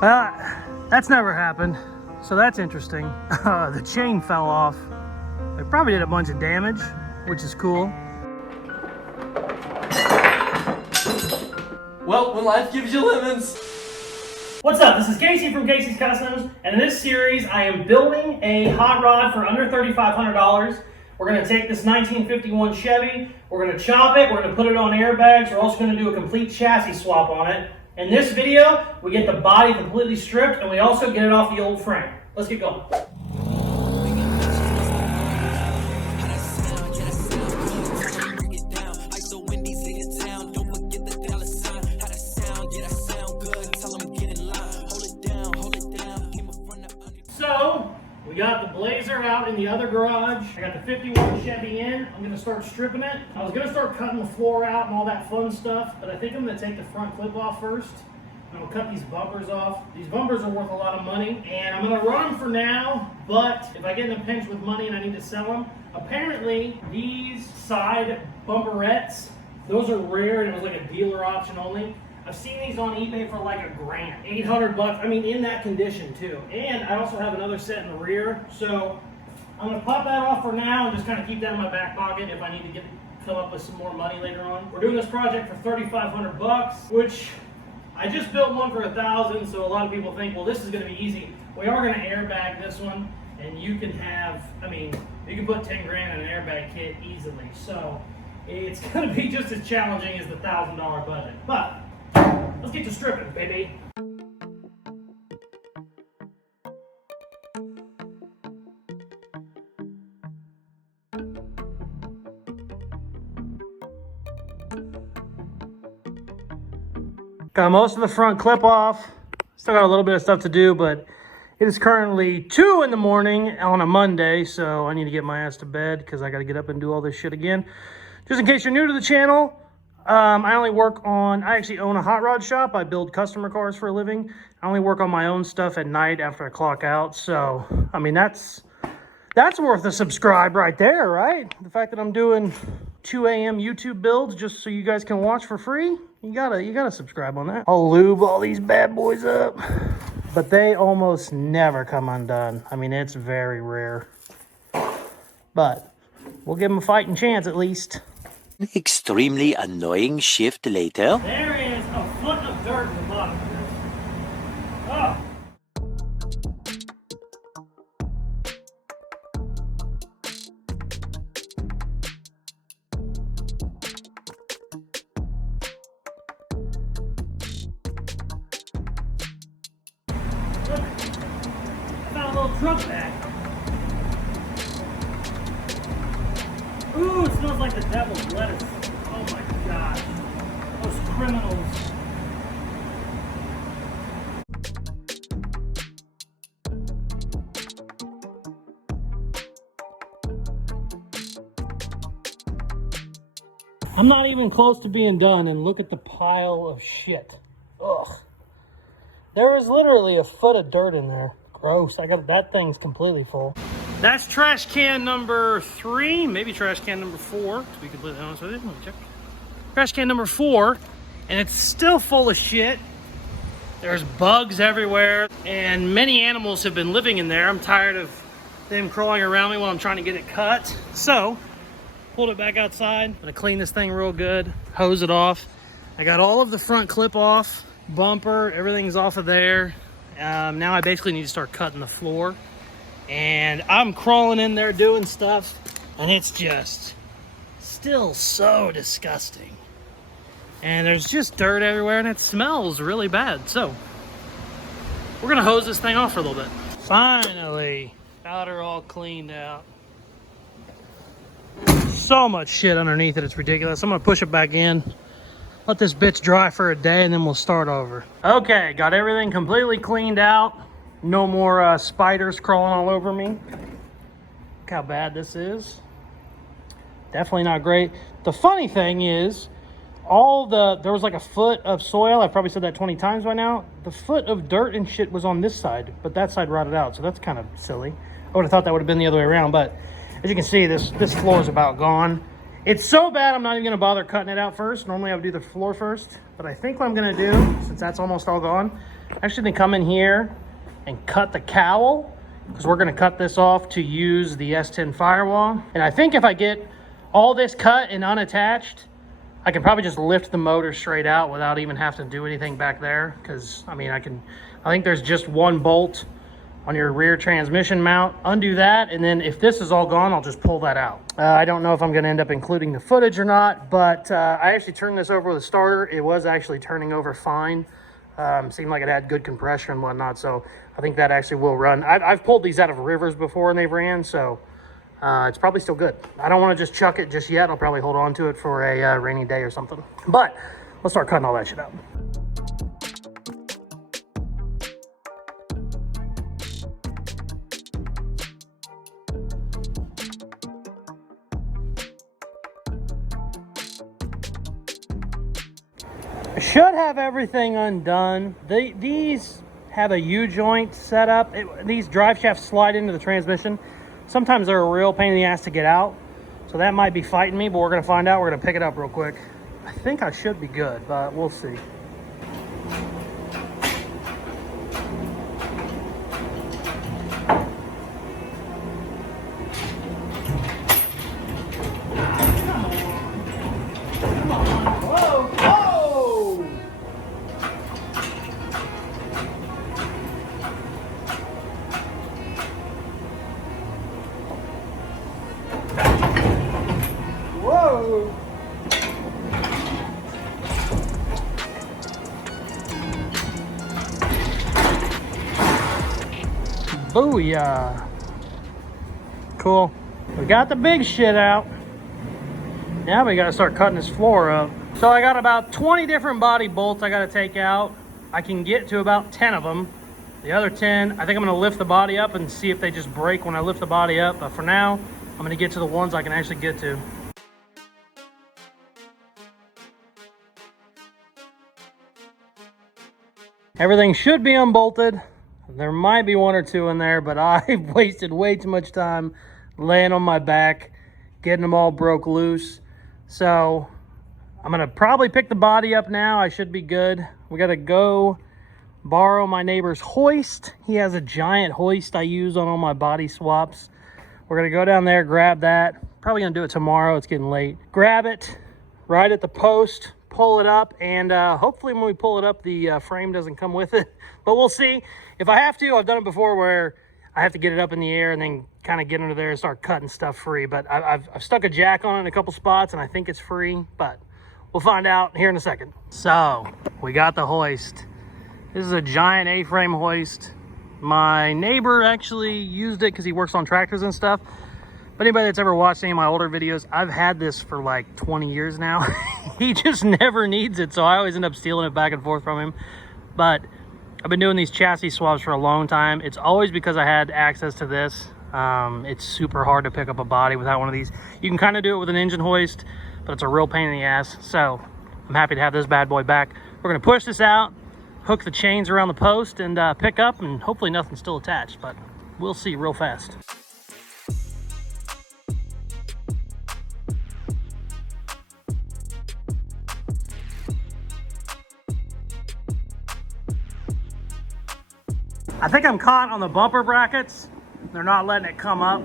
That's never happened, so that's interesting. The chain fell off. It probably did a bunch of damage, which is cool. Well, when life gives you lemons. What's up? This is Casey from Casey's Customs, and in this series, I am building a hot rod for under $3,500. We're going to take this 1951 Chevy, we're going to chop it, we're going to put it on airbags, we're also going to do a complete chassis swap on it. In this video, we get the body completely stripped, and we also get it off the old frame. Let's get going. We got the Blazer out in the other garage. I got the 51 Chevy in. I'm gonna start stripping it. I was gonna start cutting the floor out and all that fun stuff, but I think I'm gonna take the front clip off first. I'm gonna cut these bumpers off. These bumpers are worth a lot of money, and I'm gonna run them for now, but if I get in a pinch with money and I need to sell them, apparently these side bumperettes, those are rare and it was like a dealer option only. I've seen these on eBay for like $1,000, 800 bucks. I mean, in that condition too. And I also have another set in the rear. So I'm gonna pop that off for now and just kind of keep that in my back pocket if I need to come up with some more money later on. We're doing this project for 3,500 bucks, which I just built one for 1,000. So a lot of people think, well, this is gonna be easy. We are gonna airbag this one, and you can have, I mean, you can put 10 grand in an airbag kit easily. So it's gonna be just as challenging as the $1,000 budget. But let's get to stripping, baby. Got most of the front clip off. Still got a little bit of stuff to do, but it is currently 2 in the morning on a Monday, so I need to get my ass to bed because I got to get up and do all this shit again. Just in case you're new to the channel, I actually own a hot rod shop. I build customer cars for a living. I only work on my own stuff at night after I clock out. So, I mean, that's worth a subscribe right there, right? The fact that I'm doing 2 a.m. YouTube builds just so you guys can watch for free, you gotta subscribe on that. I'll lube all these bad boys up, but they almost never come undone. I mean, it's very rare, but we'll give them a fighting chance at least. Extremely annoying shift later. There is a foot of dirt in the bottom of this. Oh. Look, I found a little truck bag. Ooh, it smells like the devil's lettuce. Oh my gosh. Those criminals. I'm not even close to being done, and look at the pile of shit. Ugh. There was literally a foot of dirt in there. Gross. That thing's completely full. That's trash can number 3, maybe trash can number 4, to be completely honest with you. Let me check. Trash can number 4, and it's still full of shit. There's bugs everywhere, and many animals have been living in there. I'm tired of them crawling around me while I'm trying to get it cut. So, pulled it back outside. I'm gonna clean this thing real good, hose it off. I got all of the front clip off, bumper, everything's off of there. Now I basically need to start cutting the floor. And I'm crawling in there doing stuff, and it's just still so disgusting. And there's just dirt everywhere, and it smells really bad. So we're gonna hose this thing off for a little bit. Finally got her all cleaned out. So much shit underneath it, it's ridiculous. I'm gonna push it back in, let this bitch dry for a day, and then we'll start over. Okay, got everything completely cleaned out. No more spiders crawling all over me. Look how bad this is. Definitely not great. The funny thing is, there was like a foot of soil. I've probably said that 20 times by now. The foot of dirt and shit was on this side, but that side rotted out. So that's kind of silly. I would have thought that would have been the other way around, but as you can see, this floor is about gone. It's so bad I'm not even gonna bother cutting it out first. Normally I would do the floor first, but I think what I'm gonna do, since that's almost all gone, I'm actually gonna come in here and cut the cowl, because we're gonna cut this off to use the S10 firewall. And I think if I get all this cut and unattached, I can probably just lift the motor straight out without even having to do anything back there. Because I mean, I think there's just one bolt on your rear transmission mount. Undo that, and then if this is all gone, I'll just pull that out. I don't know if I'm gonna end up including the footage or not, but I actually turned this over with a starter. It was actually turning over fine. Seemed like it had good compression and whatnot, so I think that actually will run. I've pulled these out of rivers before and they've ran, so it's probably still good. I don't want to just chuck it just yet. I'll probably hold on to it for a rainy day or something. But let's start cutting all that shit out. I should have everything undone. These have a U-joint set up. These drive shafts slide into the transmission. Sometimes they're a real pain in the ass to get out. So that might be fighting me, but we're gonna find out. We're gonna pick it up real quick. I think I should be good, but we'll see. Booyah. Cool. We got the big shit out. Now we gotta start cutting this floor up. So I got about 20 different body bolts I gotta take out. I can get to about 10 of them. The other 10, I think I'm gonna lift the body up and see if they just break when I lift the body up. But for now, I'm gonna get to the ones I can actually get to. Everything should be unbolted. There might be one or two in there, but I've wasted way too much time laying on my back, getting them all broke loose. So I'm gonna probably pick the body up now. I should be good. We gotta go borrow my neighbor's hoist. He has a giant hoist I use on all my body swaps. We're gonna go down there, grab that. Probably gonna do it tomorrow, it's getting late. Grab it, right at the post, pull it up, and hopefully when we pull it up, the frame doesn't come with it, but we'll see. If I have to, I've done it before where I have to get it up in the air and then kind of get under there and start cutting stuff free. But I've stuck a jack on it in a couple spots and I think it's free, but we'll find out here in a second. So we got the hoist. This is a giant A-frame hoist. My neighbor actually used it because he works on tractors and stuff. But anybody that's ever watched any of my older videos, I've had this for like 20 years now. He just never needs it, so I always end up stealing it back and forth from him. But I've been doing these chassis swaps for a long time. It's always because I had access to this. It's super hard to pick up a body without one of these. You can kind of do it with an engine hoist, but it's a real pain in the ass. So I'm happy to have this bad boy back. We're gonna push this out, hook the chains around the post, and pick up, and hopefully nothing's still attached, but we'll see real fast. I think I'm caught on the bumper brackets. They're not letting it come up.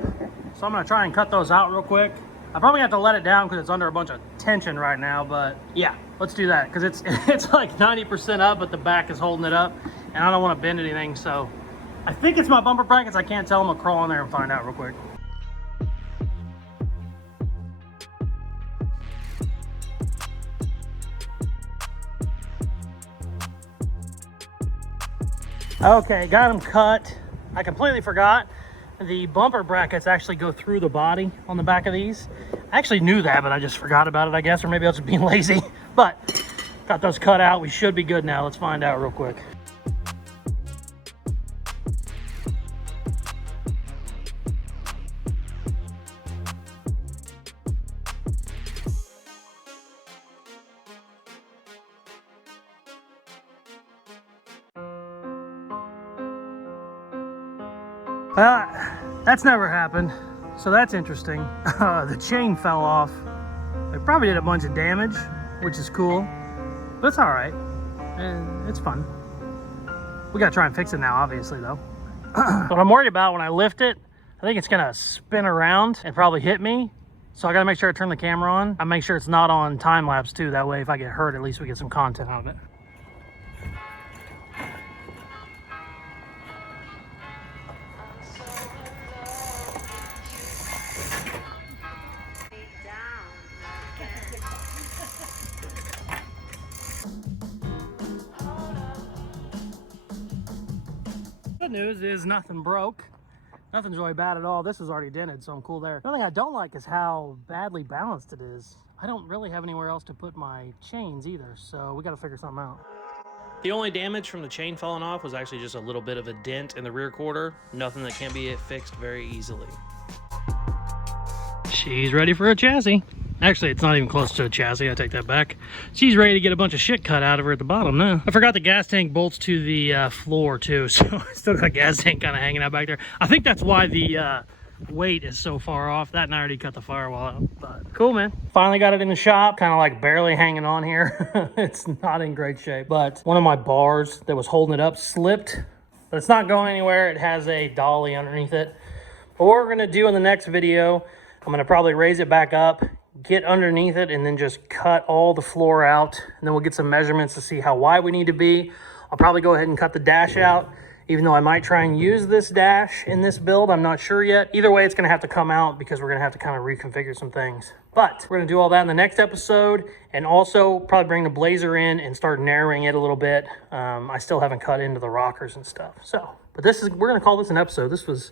So I'm gonna try and cut those out real quick. I probably have to let it down because it's under a bunch of tension right now, but yeah, let's do that because it's like 90% up, but the back is holding it up and I don't want to bend anything. So I think it's my bumper brackets. I can't tell. I'm gonna crawl in there and find out real quick. Okay, got them cut. I completely forgot the bumper brackets actually go through the body on the back of these. I actually knew that, but I just forgot about it, I guess, or maybe I was just being lazy. But got those cut out. We should be good now. Let's find out real quick. That's never happened, so that's interesting. The chain fell off. They probably did a bunch of damage, which is cool, but it's all right. It's fun. We gotta try and fix it now, obviously, though. What I'm worried about when I lift it, I think it's gonna spin around and probably hit me. So I gotta make sure I turn the camera on. I make sure it's not on time lapse too. That way, if I get hurt, at least we get some content out of it. Good news is nothing broke. Nothing's really bad at all. This is already dented, so I'm cool there. The only thing I don't like is how badly balanced it is. I don't really have anywhere else to put my chains either, so we gotta figure something out. The only damage from the chain falling off was actually just a little bit of a dent in the rear quarter. Nothing that can't be fixed very easily. She's ready for a chassis. Actually, it's not even close to a chassis. I take that back. She's ready to get a bunch of shit cut out of her at the bottom now. I forgot the gas tank bolts to the floor too, so I still got a gas tank kind of hanging out back there. I think that's why the weight is so far off. That and I already cut the firewall out, but cool, man. Finally got it in the shop, kind of like barely hanging on here. It's not in great shape, but one of my bars that was holding it up slipped, but it's not going anywhere. It has a dolly underneath it. But what we're gonna do in the next video, I'm gonna probably raise it back up, get underneath it, and then just cut all the floor out. And then we'll get some measurements to see how wide we need to be. I'll probably go ahead and cut the dash out, even though I might try and use this dash in this build. I'm not sure yet. Either way, it's gonna have to come out because we're gonna have to kind of reconfigure some things. But we're gonna do all that in the next episode, and also probably bring the Blazer in and start narrowing it a little bit. I still haven't cut into the rockers and stuff. But we're gonna call this an episode. This was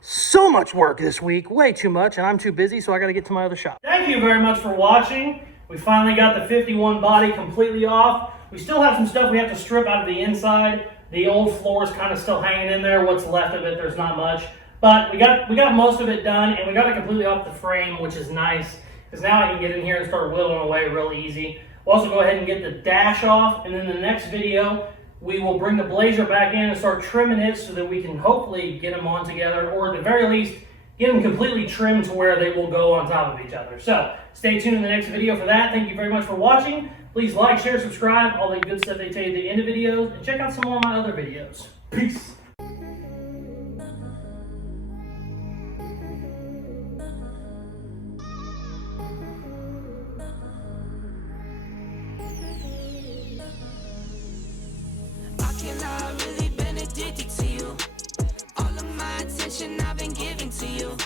so much work this week, way too much, and I'm too busy, so I gotta get to my other shop. Thank you very much for watching. We finally got the 51 body completely off. We still have some stuff we have to strip out of the inside. The old floor is kind of still hanging in there. What's left of it, there's not much. But we got most of it done, and we got it completely off the frame, which is nice, because now I can get in here and start whittling away real easy. We'll also go ahead and get the dash off, and then the next video, we will bring the Blazer back in and start trimming it so that we can hopefully get them on together, or at the very least, get them completely trimmed to where they will go on top of each other. So stay tuned in the next video for that. Thank you very much for watching. Please like, share, subscribe, all the good stuff they tell you at the end of videos, and check out some more of my other videos. Peace. I've really been addicted to you. All of my attention I've been giving to you.